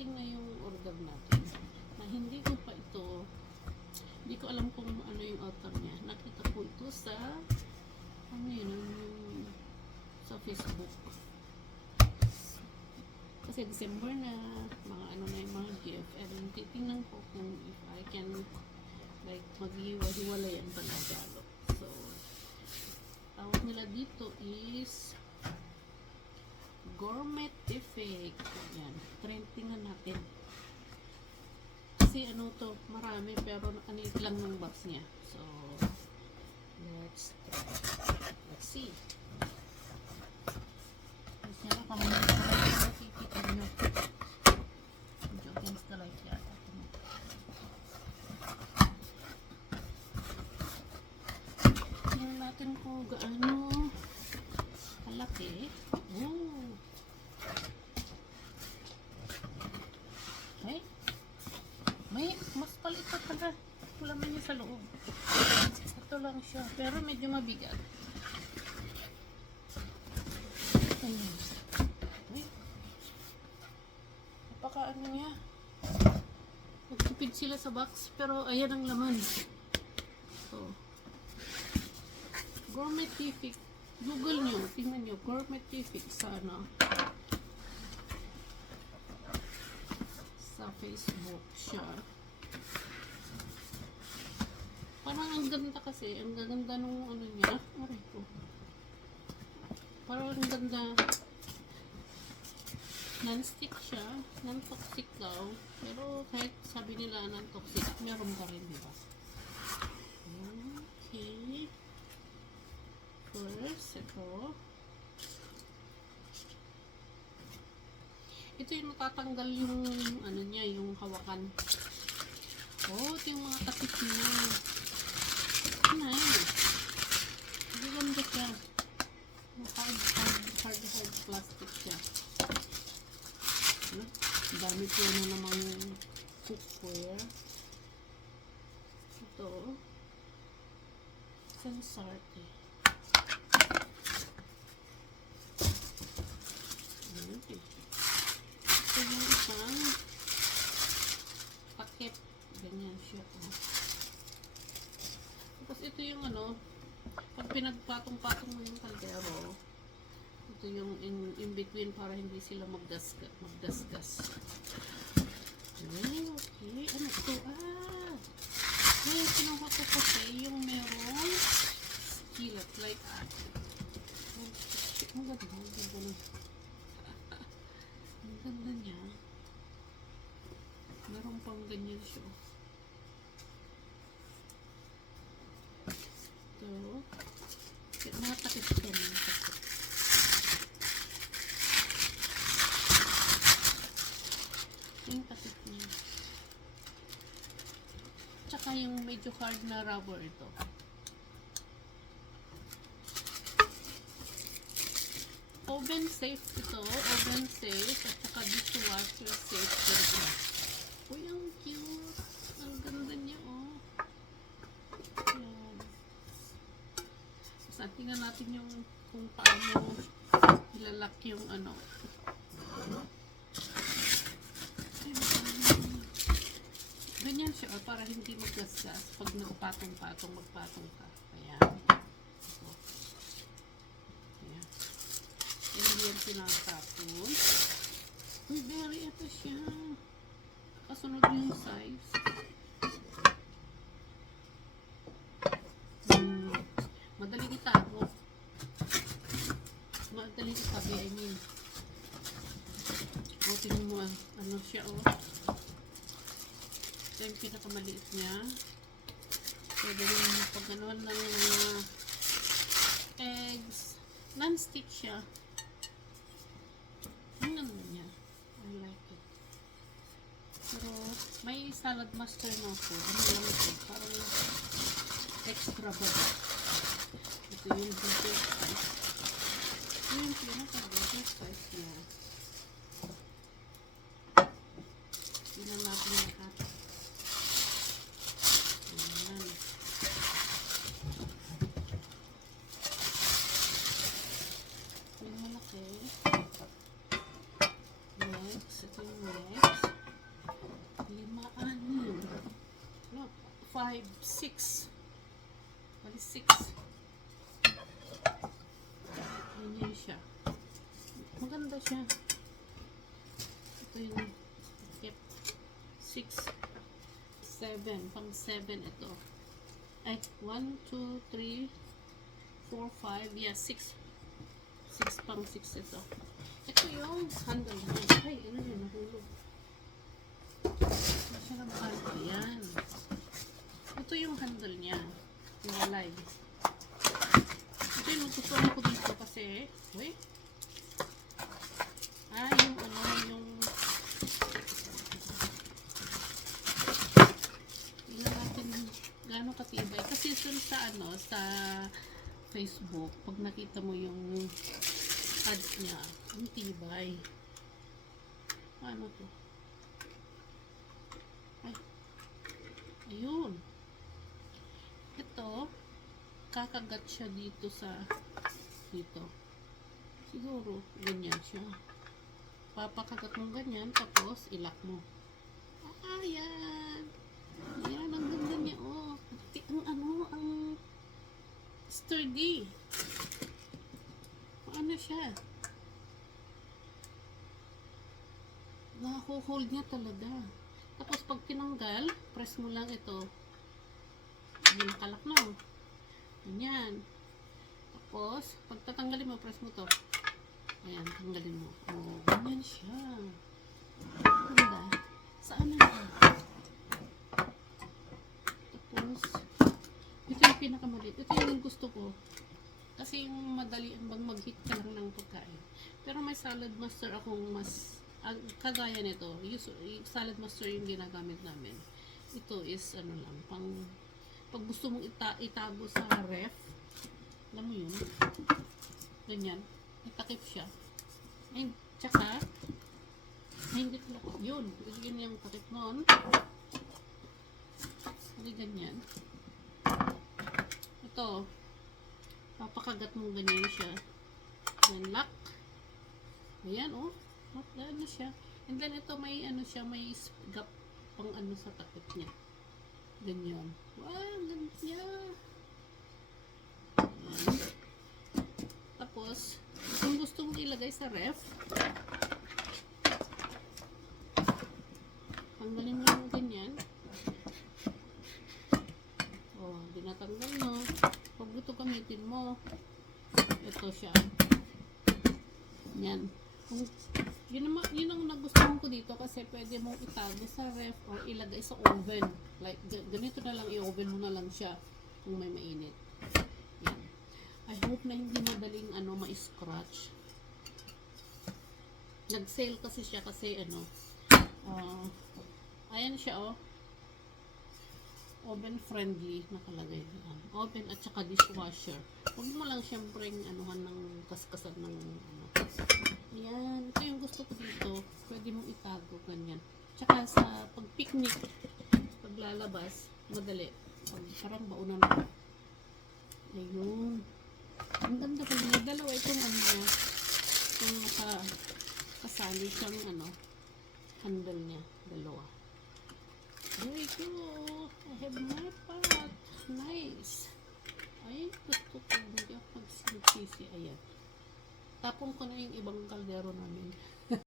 dumating na yung order natin. Na hindi ko pa ito, hindi ko alam kung ano yung author niya. Nakita ko ito sa, ano yun, yung, sa Facebook. Kasi December na, mga ano na yung mga gift. And titingnan ko kung if I can, like, maghiwa-hiwalay ang panagalo. So, tawag nila dito is Gourmetific. Yan. Tingnan natin. Kasi ano to, marami pero anit lang ng box niya. So, let's see. Kasi nga kami nakikita nyo. Medyo against the light yata. Tingnan natin kung gaano kalaki. Oh! Ay, may mas palit pa pala. Wala man niya sa loob. Ito lang siya. Pero medyo mabigat. Ayun. Ay. Napaka ano niya. Nagtipid sila sa box. Pero ayan ang laman. So, Gourmetific. Google nyo. Tingnan nyo. Gourmetific sa ano. Sa Facebook siya. Parang ang ganda kasi. Ang ganda nung ano niya. Aray ko. Parang ang ganda. Non-stick siya. Non-toxic daw. Pero kahit sabi nila non-toxic, meron pa rin, diba? Okay. First, ito. Ito yung natatanggal yung ano niya, yung hawakan. Oh, ito yung mga takip niya. Nice. Magaganda siya. Hard plastic siya. Dami po na namang cookware. Ito. Sensarte. Ito yung isang takip. Ganyan siya. Tapos ito yung ano, pag pinagpatong-patong mo yung kaldero, ito yung in between para hindi sila magdasgas. Okay. Ano ito? May kinuha ko kasi yung merong skillet like ang ganda na. Ang ganda niya. Meron pang ganyan siya. Ito. Natakit ko naman. Yung takip niya. Tsaka yung medyo hard na rubber ito. Oven safe ito. Oven safe. At saka dishwasher safe. Uy, ang cute. Ang ganda niya, oh. Ayan. So, tingnan natin yung kung paano ilalak yung ano. Ganyan siya, para hindi maggasgas pag nagpatong-patong, magpatong ka. Ayan. Ito. Ayan. Hindi yan sinatapon. Uy, very ito siya. Kasunod yung size. Madaling itago. Madaling itabi, I mean. O, tingnan mo, ano siya, oh. Ito yung pinakamaliit niya. Pwede rin pagganuhan ng mga eggs. Non-stick siya. Ang ganda niya. I like it. Pero, may salad master na ako. Ano lang ito? Parang extra ba? Ito yung biggest size. Ito yung pinaka-biggest size niya. Tingnan natin lahat. Ayan. Yung malaki. Ayan. Next, ito yung next. 5, 6. No, 5, 6. Bali 6. Ganyan siya. Maganda siya. Ito yung yep. 6, 7. Pang 7 ito. Ay, 1, 2, 3, 4, 5. Yeah, 6. 6 pang 6 ito. Ito yung handle niya. Ay, ano yun? Nahulog. Masarap handle. Yan. Ito yung handle niya. Yung alive. Ito yung nagustuhan ko dito kasi, wait. Yung ano, yung tingnan natin gaano katibay. Kasi sa ano, sa Facebook, pag nakita mo yung ads niya, ang tibay. Ano to? Ay. Ayun. Ito, kakagat siya dito sa dito. Siguro, ganyan siya. Papakagat mo ganyan, tapos ilak mo. Yan. Yan, ang ganda niya. Oh, ang ano, ang sturdy. Ano siya? Nakakuhold niya talaga. Tapos pag tinanggal, press mo lang ito. Yung kalak na. Ganyan. Tapos, pag tatanggalin mo, press mo to. Ayan, tanggalin mo. Oh, ganyan siya. Ganda. Saan na siya? Tapos, ito yung pinakamaliit. Ito yung gusto ko. Kasi yung madali bang mag-hit ka lang ng pagkain. Pero may salad master akong mas kagaya nito. Salad master yung ginagamit namin. Ito is ano lang, pag gusto mong itago sa ref, alam mo yun, ganyan, itakip siya. And, tsaka, hindi pala, yun yung takip nun. Hindi ganyan. Ito, papakagat mo ganyan siya. Then, lock. Ayan, oh. Ano siya. And then, ito may ano siya, may gap pang ano sa takip niya. Ganyan. Wow, ganda niya. Ayan. Tapos, kung gusto mong ilagay sa ref, tanggalin mo yung ganyan. Oh, dinatanggal mo. Pag ito gamitin mo, ito siya. Yan. Yun ang nagustuhan ko dito kasi pwede mong itago sa ref or ilagay sa oven. Like, ganito na lang, i-oven mo na lang siya kung may mainit. Yan. I hope na hindi madaling ano, ma-scratch. Nag-sale kasi siya kasi ano, ayan siya oh. Oven friendly nakalagay diyan. Oven at saka dishwasher. Huwag mo lang syempre anuhan ng kaskasan ng ano. Yan, ito yung gusto ko dito. Pwede mong itago ganyan. Tsaka sa pag-picnic, paglalabas, madali. Parang baunan mo. Ayun. Ang ganda ko niya. Dalawa itong ano niya. Itong kasali siyang ano, handle niya. Dalawa. Very cool. I have my pot. Nice. Ay, gusto ko. Hindi ako magsinisisi. Ayan. Tapong ko na yung ibang kaldero namin.